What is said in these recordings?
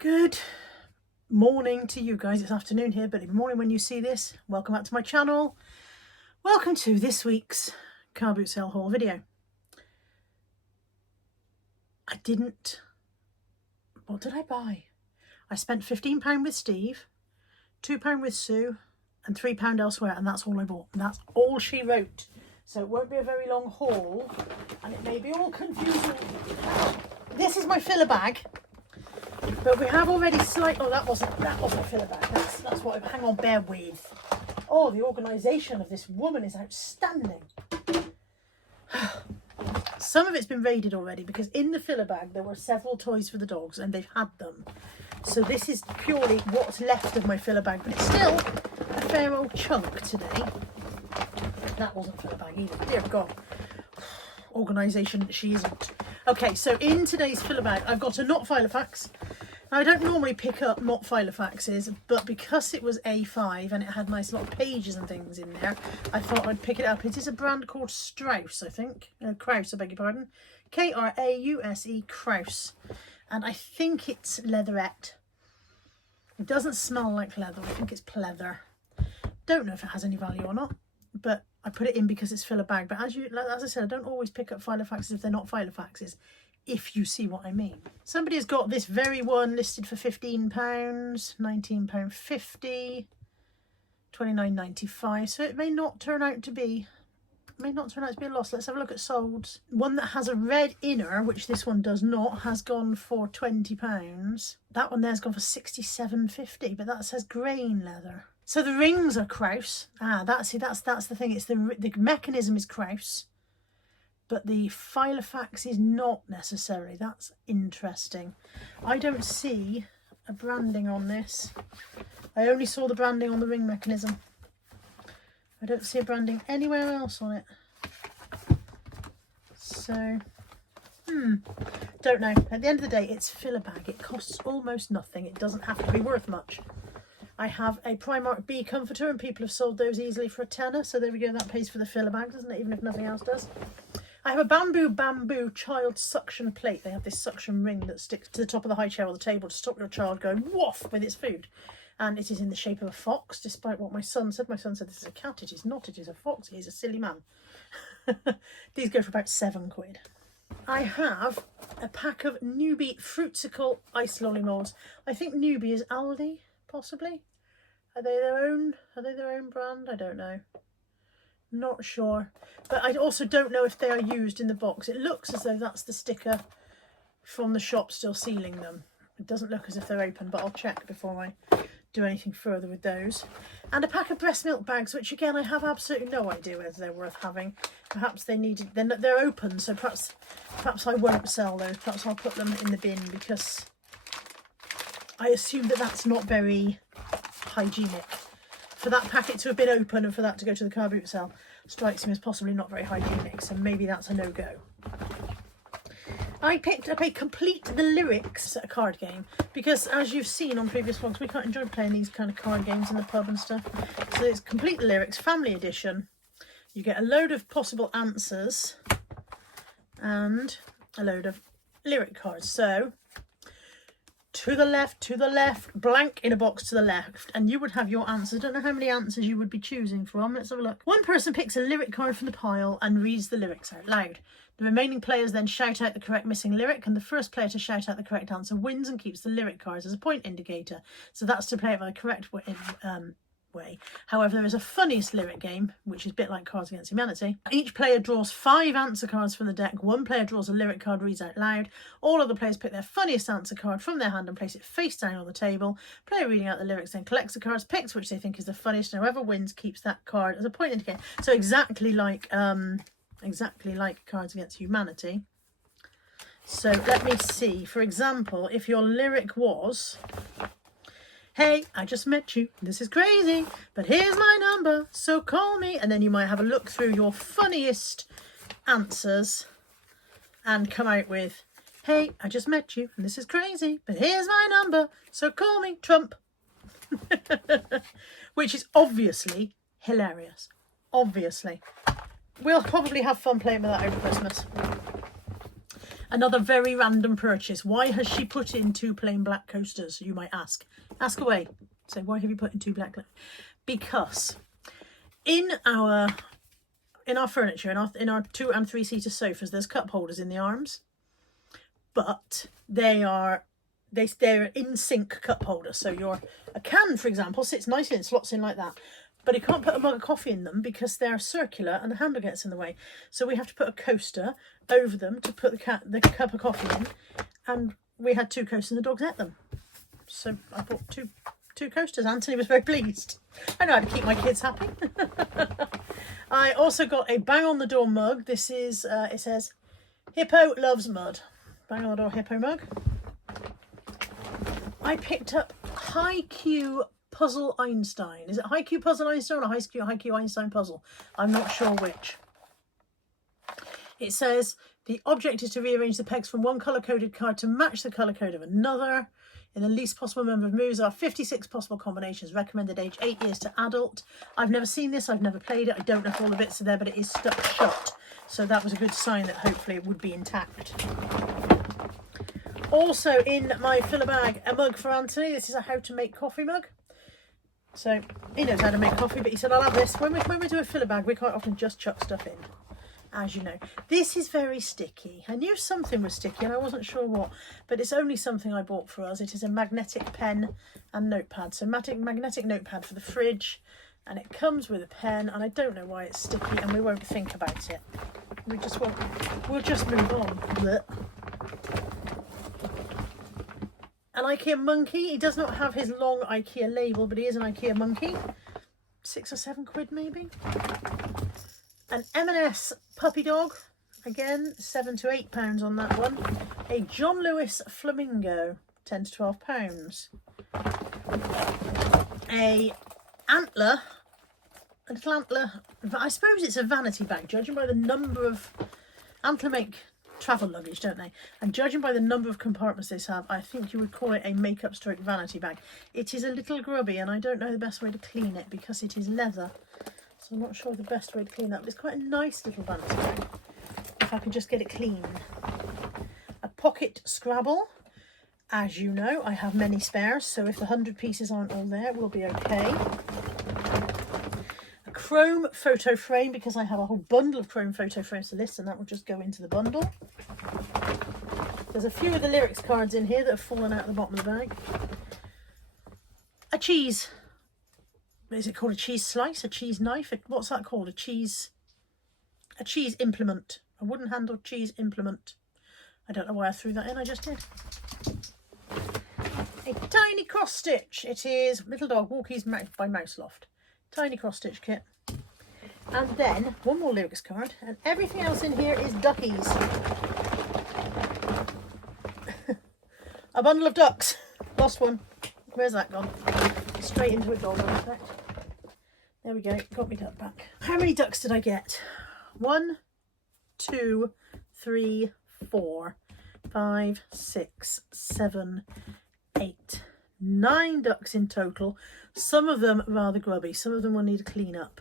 Good morning to you guys. It's afternoon here, but good morning when you see this. Welcome back to my channel. Welcome to this week's car boot sale haul video. What did I buy? I spent £15 with Steve, £2 with Sue, and £3 elsewhere, and that's all I bought. And that's all she wrote. So it won't be a very long haul, and it may be all confusing. This is my filler bag. But we have already that wasn't a filler bag. That's what hang on, bear with. Oh, the organisation of this woman is outstanding. Some of it's been raided already because in the filler bag there were several toys for the dogs and they've had them. So this is purely what's left of my filler bag, but it's still a fair old chunk today. That wasn't filler bag either. Dear God. Organisation she isn't. Okay, so in today's filler bag I've got a not Filofax. Now, I don't normally pick up not Filofaxes, but because it was A5 and it had nice lot of pages and things in there, I thought I'd pick it up. It is a brand called Strauss, I think. Krause, I beg your pardon. Krause, Krause. And I think it's leatherette. It doesn't smell like leather. I think it's pleather. Don't know if it has any value or not, but I put it in because it's filler bag. But as I said, I don't always pick up Filofaxes if they're not Filofaxes, if you see what I mean. Somebody has got this very one listed for £15, £19.50, £29.95. So it may not turn out to be a loss. Let's have a look at solds. One that has a red inner, which this one does not, has gone for £20. That one there's gone for £67.50, but that says grain leather. So the rings are Krause. That's the thing. It's the mechanism is Krause, but the Filofax is not necessarily. That's interesting. I don't see a branding on this. I only saw the branding on the ring mechanism. I don't see a branding anywhere else on it. So, don't know. At the end of the day, it's filler bag. It costs almost nothing. It doesn't have to be worth much. I have a Primark Bee comforter and people have sold those easily for £10. So there we go. That pays for the filler bag, doesn't it? Even if nothing else does. I have a bamboo child suction plate. They have this suction ring that sticks to the top of the high chair or the table to stop your child going woof with its food. And it is in the shape of a fox, despite what my son said. My son said this is a cat. It is not. It is a fox. He's a silly man. These go for about £7. I have a pack of Newbie Fruitsicle ice lolly molds. I think Newbie is Aldi, possibly. Are they their own brand? I don't know. Not sure. But I also don't know if they are used in the box. It looks as though that's the sticker from the shop still sealing them. It doesn't look as if they're open, but I'll check before I do anything further with those. And a pack of breast milk bags, which again I have absolutely no idea whether they're worth having. Perhaps they needed. They're open, so perhaps I won't sell those. Perhaps I'll put them in the bin because I assume that that's not very hygienic. For that packet to have been open and for that to go to the car boot sale strikes me as possibly not very hygienic, so maybe that's a no-go. I picked up a Complete the Lyrics card game because, as you've seen on previous vlogs, we quite enjoy playing these kind of card games in the pub and stuff. So it's Complete the Lyrics Family Edition. You get a load of possible answers and a load of lyric cards. So to the left, blank in a box to the left, and you would have your answers. I don't know how many answers you would be choosing from. Let's have a look. One person picks a lyric card from the pile and reads the lyrics out loud. The remaining players then shout out the correct missing lyric, and the first player to shout out the correct answer wins and keeps the lyric cards as a point indicator. So that's to play it by the correct way. However, there is a funniest lyric game, which is a bit like Cards Against Humanity. Each player draws 5 answer cards from the deck. One player draws a lyric card, reads out loud. All other players pick their funniest answer card from their hand and place it face down on the table. Player reading out the lyrics then collects the cards, picks which they think is the funniest, and whoever wins keeps that card as a point indicator. So exactly like Cards Against Humanity. So let me see. For example, if your lyric was, "Hey, I just met you, this is crazy, but here's my number, so call me," and then you might have a look through your funniest answers and come out with, "Hey, I just met you, and this is crazy, but here's my number, so call me, Trump." Which is obviously hilarious. Obviously. We'll probably have fun playing with that over Christmas. Another very random purchase. Why has she put in 2 plain black coasters, you might ask? Ask away. So why have you put in 2 black? Because in our furniture, in our 2 and 3 seater sofas, there's cup holders in the arms, but they're in sync cup holders. So a can, for example, sits nicely and slots in like that. But you can't put a mug of coffee in them because they're circular and the handle gets in the way. So we have to put a coaster over them to put the cup of coffee in. And we had 2 coasters and the dogs ate them. So I bought two coasters. Anthony was very pleased. I know how to keep my kids happy. I also got a bang on the door mug. This is, it says, Hippo loves mud. Bang on the door Hippo mug. I picked up High Q Puzzle Einstein. Is it High Q Puzzle Einstein or High Q Einstein Puzzle? I'm not sure which. It says the object is to rearrange the pegs from one colour-coded card to match the colour code of another in the least possible number of moves. There are 56 possible combinations. Recommended age 8 years to adult. I've never seen this. I've never played it. I don't know if all the bits are there, but it is stuck shut. So that was a good sign that hopefully it would be intact. Also in my filler bag, a mug for Anthony. This is a how to make coffee mug. So he knows how to make coffee, but he said, I'll have this. When we do a filler bag, we quite often just chuck stuff in, as you know. This is very sticky. I knew something was sticky and I wasn't sure what, but it's only something I bought for us. It is a magnetic pen and notepad. So magnetic notepad for the fridge, and it comes with a pen, and I don't know why it's sticky, and we won't think about it. We'll just move on. Blech. An IKEA monkey. He does not have his long IKEA label, but he is an IKEA monkey. 6 or 7 quid maybe. An M&S puppy dog. Again, £7 to £8 on that one. A John Lewis flamingo. £10 to £12. A antler. A little antler. I suppose it's a vanity bag, judging by the number of... Antler make travel luggage, don't they? And judging by the number of compartments they have, I think you would call it a makeup stroke vanity bag. It is a little grubby, and I don't know the best way to clean it because it is leather. So I'm not sure the best way to clean that, but it's quite a nice little vanity bag, if I can just get it clean. A pocket Scrabble. As you know, I have many spares, so if the 100 pieces aren't all there, we'll be okay. A chrome photo frame, because I have a whole bundle of chrome photo frames to list, and that will just go into the bundle. There's a few of the lyrics cards in here that have fallen out of the bottom of the bag. A cheese. Is it called a cheese slice? A cheese knife? What's that called? A cheese implement. A wooden handled cheese implement. I don't know why I threw that in, I just did. A tiny cross stitch. It is Little Dog Walkies by Mouseloft. Tiny cross stitch kit. And then one more lyrics card, and everything else in here is duckies. A bundle of ducks. Lost one. Where's that gone? Straight into a dog, in fact. There we go. Got me duck back. How many ducks did I get? 1, 2, 3, 4, 5, 6, 7, 8, 9 ducks in total. Some of them rather grubby. Some of them will need a clean up.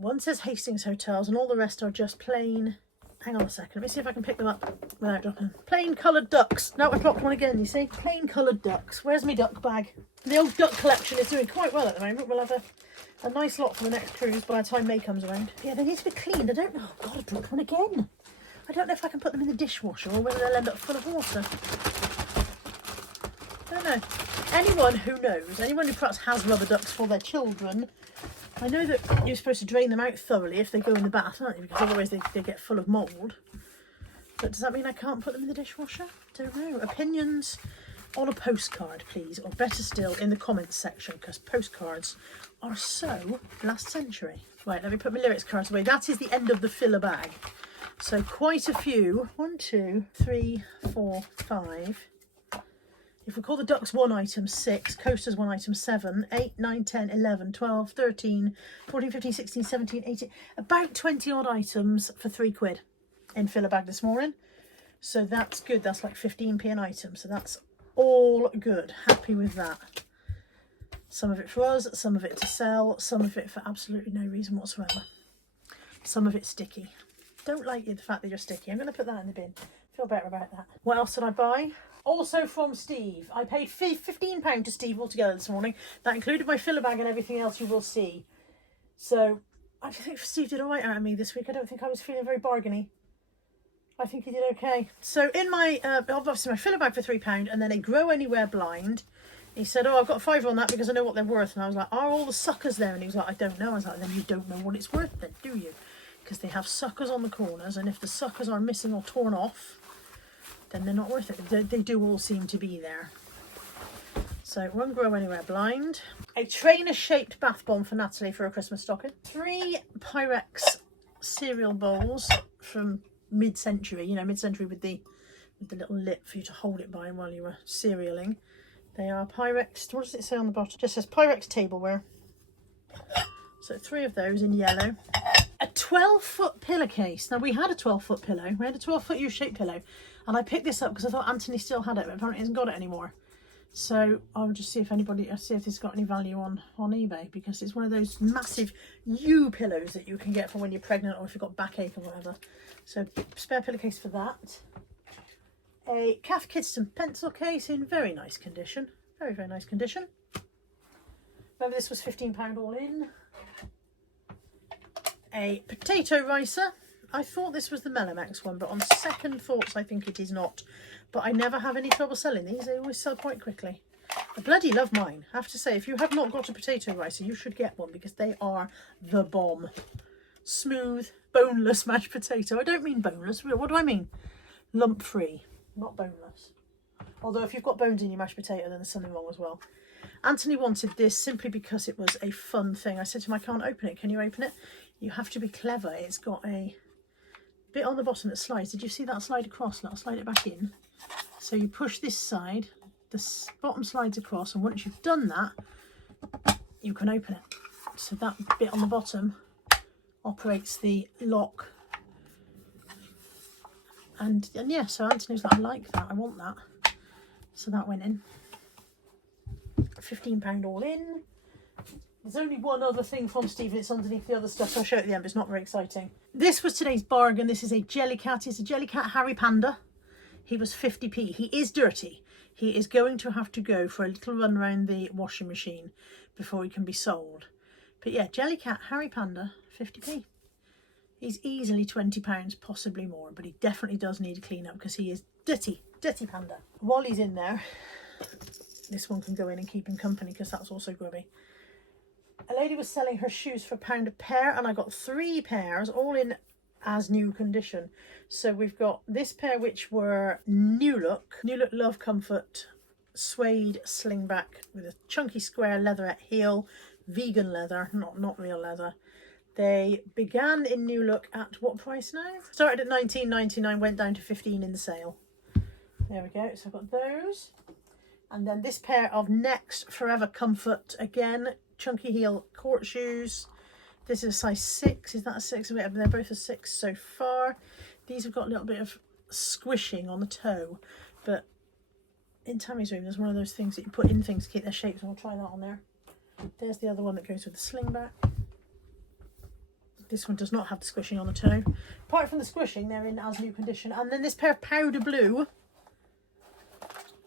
One says Hastings Hotels, and all the rest are just plain. Hang on a second. Let me see if I can pick them up without dropping. Plain coloured ducks. Now I've dropped one again, you see. Plain coloured ducks. Where's my duck bag? The old duck collection is doing quite well at the moment. We'll have a nice lot for the next cruise by the time May comes around. Yeah, they need to be cleaned. I don't know. Oh, God, I dropped one again. I don't know if I can put them in the dishwasher or whether they'll end up full of water. I don't know. Anyone who knows, anyone who perhaps has rubber ducks for their children, I know that you're supposed to drain them out thoroughly if they go in the bath, aren't you? Because otherwise they get full of mould. But does that mean I can't put them in the dishwasher? Don't know. Opinions on a postcard, please. Or better still, in the comments section, because postcards are so last century. Right, let me put my lyrics cards away. That is the end of the filler bag. So quite a few. 1, 2, 3, 4, 5. If we call the ducks one item, 6, coasters one item, 7, 8, 9, 10, 11, 12, 13, 14, 15, 16, 17, 18, about 20 odd items for 3 quid in filler bag this morning. So that's good. That's like 15p an item. So that's all good. Happy with that. Some of it for us, some of it to sell, some of it for absolutely no reason whatsoever. Some of it sticky. don't like the fact that you're sticky. I'm going to put that in the bin. Feel better about that. What else did I buy? Also from Steve. I paid £15 to Steve altogether this morning. That included my filler bag and everything else you will see. So I think Steve did all right out of me this week. I don't think I was feeling very bargainy. I think he did okay. So in my, obviously my filler bag for £3 and then a Grow Anywhere blind. He said, oh, I've got £5 on that because I know what they're worth. And I was like, are all the suckers there? And he was like, I don't know. I was like, then you don't know what it's worth then, do you? Because they have suckers on the corners. And if the suckers are missing or torn off, then they're not worth it. They do all seem to be there. So one Grow Anywhere blind. A trainer-shaped bath bomb for Natalie for a Christmas stocking. 3 Pyrex cereal bowls from mid-century. You know, mid-century with the little lip for you to hold it by while you were cerealing. They are Pyrex. What does it say on the bottom? It just says Pyrex tableware. So 3 of those in yellow. A 12-foot pillowcase. Now we had a 12-foot pillow. We had a 12-foot U-shaped pillow. And I picked this up because I thought Anthony still had it, but apparently he hasn't got it anymore. So I'll just see if this has got any value on eBay, because it's one of those massive U pillows that you can get for when you're pregnant or if you've got backache or whatever. So spare pillowcase for that. A Cath Kidston pencil case in very nice condition. Very, very nice condition. Remember this was £15 all in. A potato ricer. I thought this was the Melomax one, but on second thoughts I think it is not. But I never have any trouble selling these. They always sell quite quickly. I bloody love mine. I have to say, if you have not got a potato ricer, you should get one because they are the bomb. Smooth, boneless mashed potato. I don't mean boneless. What do I mean? Lump free, not boneless. Although if you've got bones in your mashed potato, then there's something wrong as well. Anthony wanted this simply because it was a fun thing. I said to him, I can't open it. Can you open it? You have to be clever. It's got a bit on the bottom that slides. Did you see that slide across? I'll slide it back in. So you push this side, the bottom slides across, and once you've done that, you can open it. So that bit on the bottom operates the lock. And yeah, so Anthony was like, I like that, I want that. So that went in. £15 all in. There's only one other thing from Stephen. It's underneath the other stuff, so I'll show it at the end, but it's not very exciting. This was today's bargain. This is a Jellycat. It's a Jellycat Harry Panda. He was 50p. He is dirty. He is going to have to go for a little run around the washing machine before he can be sold. But yeah, Jellycat Harry Panda, 50p. He's easily £20, possibly more, but he definitely does need a clean up because he is dirty, dirty panda. While he's in there, this one can go in and keep him company because that's also grubby. A lady was selling her shoes for £1 a pair, and I got 3 pairs, all in as new condition. So we've got this pair, which were New Look Love Comfort suede slingback with a chunky square leatherette heel, vegan leather, not real leather. They began in New Look at what price now? Started at £19.99, went down to £15 in the sale. There we go. So I've got those. And then this pair of Next Forever Comfort, again, chunky heel court shoes. This is a size 6. Is that a 6? They're both a 6 so far. These have got a little bit of squishing on the toe, but in Tammy's room there's one of those things that you put in things to keep their shapes, and we'll try that on there. There's the other one that goes with the slingback. This one does not have the squishing on the toe. Apart from the squishing, they're in as new condition. And then this pair of powder blue,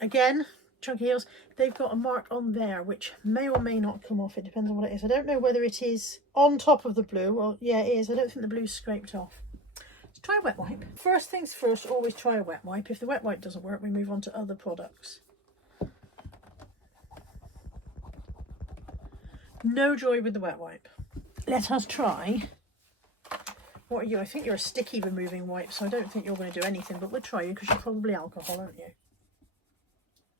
again, chunky heels. They've got a mark on there which may or may not come off. It depends on what it is. I don't know whether it is on top of the blue. Well, yeah, it is. I don't think the blue's scraped off. Let's try a wet wipe. First things first, always try a wet wipe. If the wet wipe doesn't work, we move on to other products. No joy with the wet wipe. Let us try. What are you? I think you're a sticky removing wipe, so I don't think you're going to do anything, but we'll try you because you're probably alcohol, aren't you?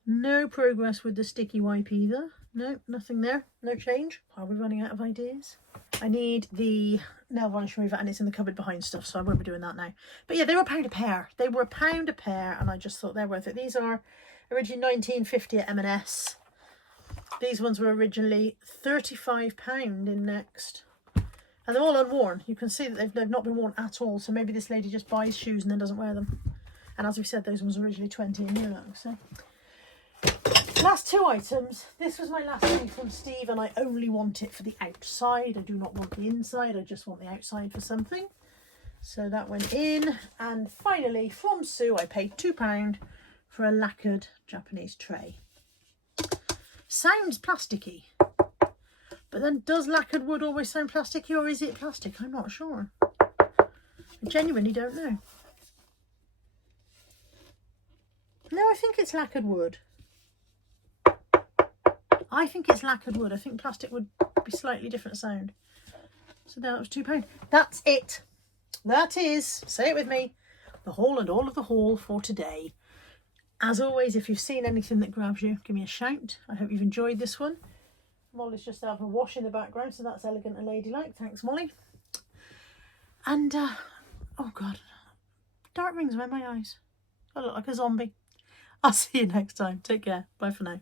No progress with the sticky wipe either. No, nothing there. No change. Are we running out of ideas? I need the nail varnish remover, and it's in the cupboard behind stuff, so I won't be doing that now. But yeah, they were £1 a pair. They were £1 a pair, and I just thought they're worth it. These are originally £19.50 at M&S. These ones were originally £35 in Next. And they're all unworn. You can see that they've not been worn at all. So maybe this lady just buys shoes and then doesn't wear them. And as we said, those ones were originally 20 in New Look. So last 2 items. This was my last thing from Steve, and I only want it for the outside. I do not want the inside. I just want the outside for something. So that went in. And finally, from Sue, I paid £2 for a lacquered Japanese tray. Sounds plasticky. But then does lacquered wood always sound plasticky, or is it plastic? I'm not sure. I genuinely don't know. No, I think it's lacquered wood. I think it's lacquered wood. I think plastic would be slightly different sound. So that was £2. That's it. That is, say it with me, the haul and all of the haul for today. As always, if you've seen anything that grabs you, give me a shout. I hope you've enjoyed this one. Molly's just having a wash in the background, so that's elegant and ladylike. Thanks, Molly. And, oh God, dark rings around my eyes. I look like a zombie. I'll see you next time. Take care. Bye for now.